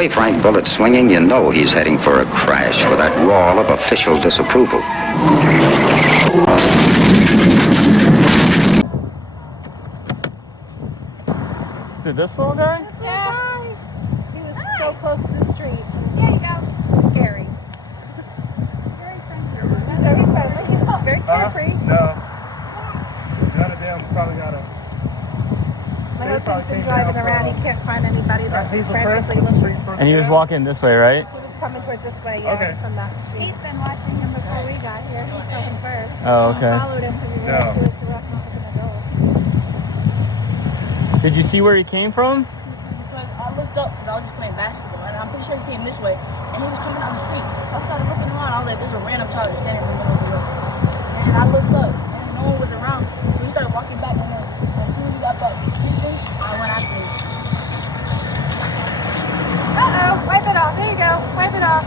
way Frank Bullet's swinging, you know he's heading for a crash with that roar of official disapproval. Is it this little guy? Yeah. He was so close to the street. There you go. Scary. Very friendly. He's very friendly. He's not very carefree. No. None of them probably got a... My husband's been driving around. He can't find anybody that's frantically looking. And he was walking this way, right? He was coming towards this way, yeah, from that street. He's been watching him before we got here. He saw him first. Oh, okay. Followed him because he realized he was directing off an adult. Did you see where he came from? Because I looked up because I was just playing basketball, and I'm pretty sure he came this way, and he was coming down the street. So I started looking around. I was like, there's a random child just standing in the middle of the road. And I looked up, and no one was around. So we started walking back, and then as soon as we got back to the kitchen, I went after him. Uh-oh, wipe it off. There you go. Wipe it off.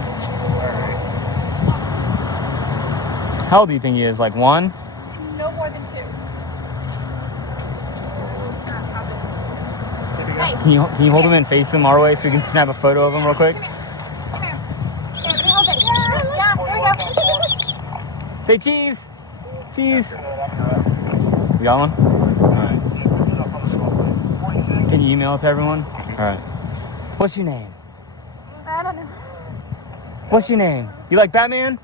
How old do you think he is? Like 1? No more than 2. Can you hold him and face him our way so we can snap a photo of him real quick? Come here. Here, hold it. Yeah, there we go. Say cheese! Cheese! You got one? Alright. Can you email it to everyone? Alright. What's your name? I don't know. What's your name? You like Batman?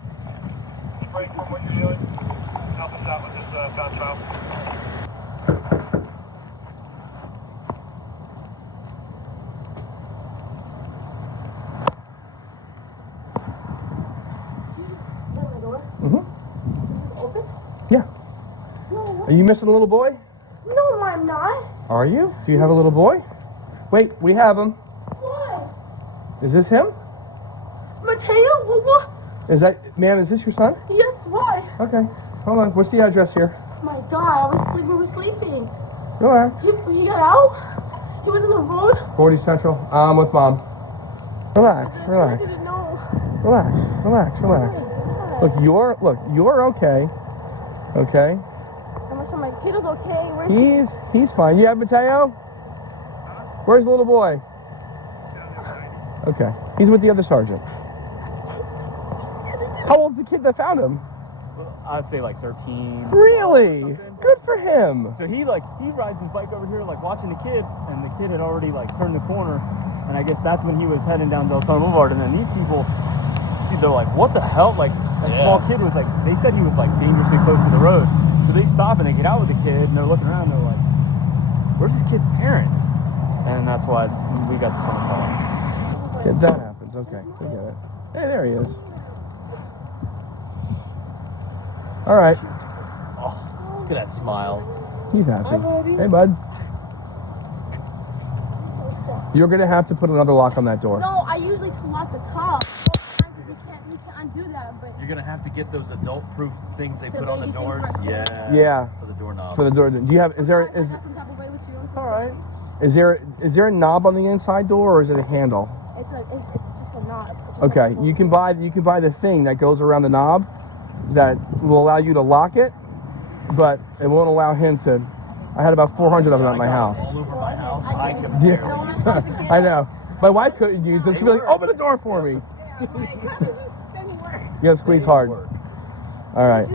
Yeah. Are you missing a little boy? No, I'm not. Are you? Do you have a little boy? Wait, we have him. Why? Is this him? Mateo? What? Is that, ma'am, is this your son? Yes, why? Okay. Hold on. What's the address here? My God, we were sleeping. Relax. He got out? He was in the road? 40 Central. I'm with mom. Relax, relax. I didn't know. Relax, relax, relax. Look, you're okay. Okay? I'm sure my kid is okay. Where's He's fine. You have Mateo? Where's the little boy? Okay. He's with the other sergeant. How old's the kid that found him? I'd say like 13. Really? Good for him. So he rides his bike over here like watching the kid, and the kid had already like turned the corner, and I guess that's when he was heading down Del Sol Boulevard, and then these people see, they're like, what the hell? Like that small kid was like, they said he was like dangerously close to the road. So they stop and they get out with the kid, and they're looking around, and they're like, where's this kid's parents? And that's why we got the phone call. Yeah, that happens. Okay, we get it. Hey, there he is. All right. Oh, look at that smile. He's happy. Hey, bud. You're going to have to put another lock on that door. No, I usually lock the top. You can't undo that, but... You're going to have to get those adult-proof things they put on the baby doors. things for- Yeah. For the doorknob. For the door. Do you have, is there, I got some type of way with you. all right. Is there a knob on the inside door, or is it a handle? It's just a knob. It's just Okay, like a you can buy the thing that goes around the knob that will allow you to lock it, but it won't allow him to. I had about 400 of them at my house. All over my house. I can Yeah. barely. I know. My wife couldn't use them. She'd be like, open the door for me. You gotta squeeze hard. All right.